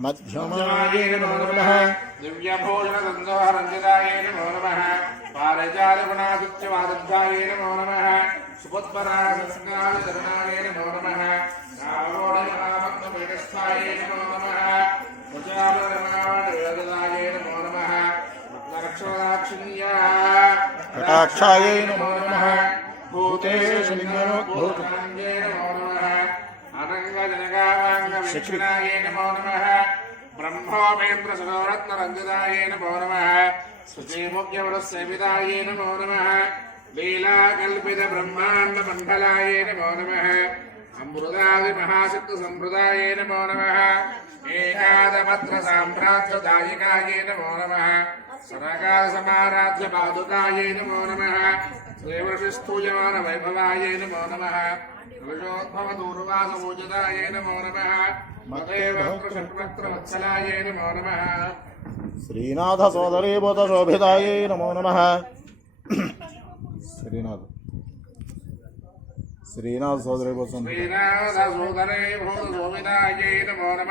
मध्यमाये नमो नमः। दिव्यभोजनसन्दोहरञ्जिताय नमो नमः। पारिजातगुणादित्यवादध्याय नमो नमः। सुपत्परासंस्कारिचरणाय नमो नमः। रामोडमहाभक्तपीठस्थाय नमो नमः। प्रजापरमावणदाय नमो नमः। रत्नरक्षोदाक्षिण्याय नमो భూతేషు లింగనోద్భూత శిక్షణాయ నమో నమః బ్రహ్మోపేంద్ర సురత్నరంజితాయ నమో నమః శుచిముఖ్యవరసేవితాయ నమో నమః లీలాకల్పిత బ్రహ్మాండ మండలాయ నమో నమః అమృతాది మహాశక్తి సంప్రదాయ నమో నమః ఏకాదపత్ర సామ్రాజ్యదాయకాయ నమో నమః సరకాల సమారాధ్య పాదుకాయ నమో నమః देवशिस्तूयमान वैभवाय नमो नम। कलशोद्भवदूर्वासपूजिताय नमो नम मदेवकृष्णवक्त्रवत्सलाय नमो नम श्रीनाथ। नमः श्रीनाथसोदरीभूतशोभिताय नमो नम श्रीनाथ श्रीनाथ सहोदरे भूत श्रीनाथ सहोदरे भूत शोभिताय नमो नम।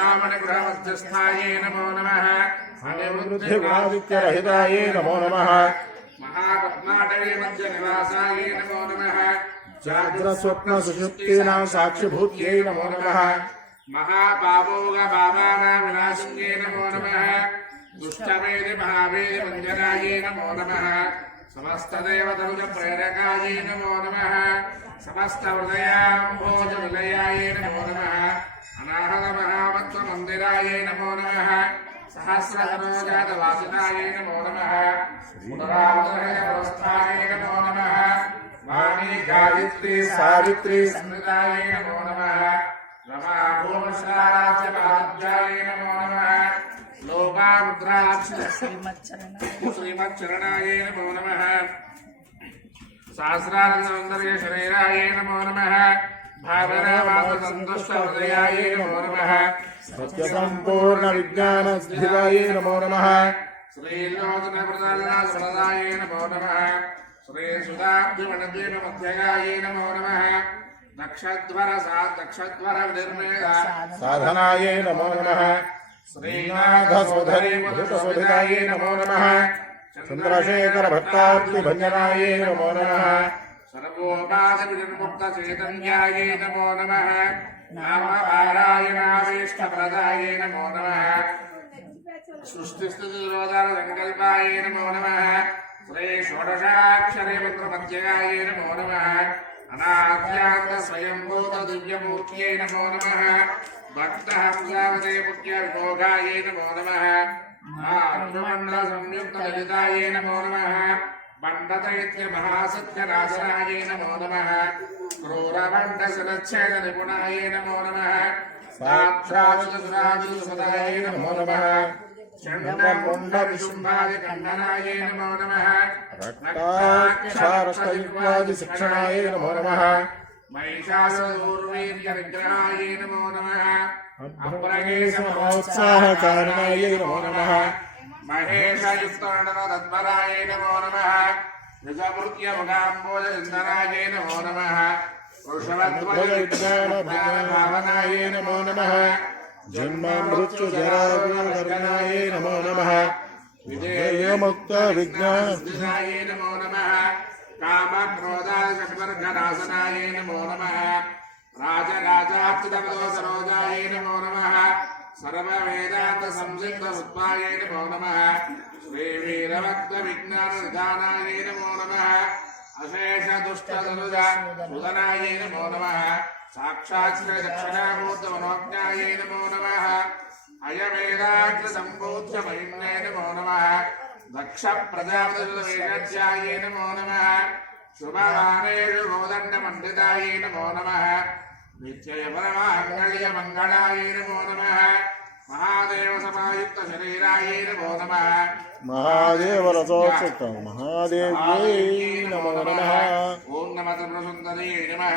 श्रावणगृहमध्यस्थायै नमो नमः। अनिवृद्धिगुणादित्यरहिताय नमो नमः। महापद्माटवीमध्य निवासाय नमो नमः। जाग्रस्वप्नसुषुप्तीनां साक्षिभूत्यै नमो नमः। महापापोगपापानां विनाशिन्यै नमो नमः। दुष्टवेदि महावेदि नमो। नमः नमो। नमः नमो नमः। अनाथ सहस्राय नमो नमः। सहस्रकरोजातवासिनाय नमो नमः। पुनरावतरवस्थाय नमो नमः। वाणी गायत्री सावित्री स्मृताय नमो नमः। रमाभूमसाराज्यपाद्याय नमो नमः। लोपारुद्राक्ष श्रीमच्चरणाय। नमो नमः। सहस्रारसौन्दर्यशरीराय नमो नमः। నమః సహస్రానంద సౌందర్య శరీరాయే నమో నమః భావనామాత సంతుష్ట హృదయాయే నమో నమః సత్యసంపూర్ణ విజ్ఞాన స్థితాయ నమో నమః శ్రీలోచన ప్రదాయ నమో నమః శ్రీ సుధాబ్దిమణదీప మధ్యగాయే నమో నమః. నక్షధ్వర సా నక్షధ్వర నిర్మేధ సాధనాయ నమో. నమః శ్రీనాథ సోదరీ భూతశోభితాయ నమో. నమః చంద్రశేఖర భక్తార్తి భంజనాయ నమో. నమః సర్వోపాధ వినిర్ముక్త చైతన్యాయే నమో. నమః నామపారాయణావేష్ట ప్రదాయ మహాసత్య నమః నమో. నమ క్రూరబండ శిరచ్ఛేద నిపుణాయ నమో నమ. సాక్షాత్ సదాయ నమో నమ. చండముండ విశుంభాది ఖండనాయ నమో. శిక్షణాయ నమో విగ్రహాయ నమో. అప్రగేశ మహోత్సాహకారణాయ నమో నమ. महेशयुक्तरणतत्पराय नमो नमः। निजमृत्यमुखाम्बोजचन्दनाय नमो नमः। वृषभध्वजभावनाय नमो नमः। जन्म नमो नमः। विजयमुक्तविज्ञानस्थिताय नमो नमः। कामक्रोधादिशकवर्गनाशनाय नमो नमः। राजराजार्चितपदो नमो नमः। సర్వేదాంత సంసిద్ధ సుత్వాయ నమో. నమః శ్రీ వీరభక్త విజ్ఞాన నిధానాయ నమో నమః. అశేష దుష్ట ధనుజ సుధనాయ నమో నమః. సాక్షాత్ శ్రీ దక్షిణామూర్త మనోజ్ఞాయ నమో నమః. అయమేదాగ్ర సంబోధ్య మహిమ్నే నమో నమః. దక్ష ప్రజాపతిజాయ నమో నమః. శుభవానేషు గోదండమండితాయే నమో నమః. నిత్యయపరమాంగళ్యమంగళాయే నమో. నమః మహాదేవ సమాయుక్త శరీరాయే నమో నమః మహాదేవ రథోత్సవం మహాదేవ్యై నమో నమః. ఓం నమ త్రిపుర సుందరీ నమః.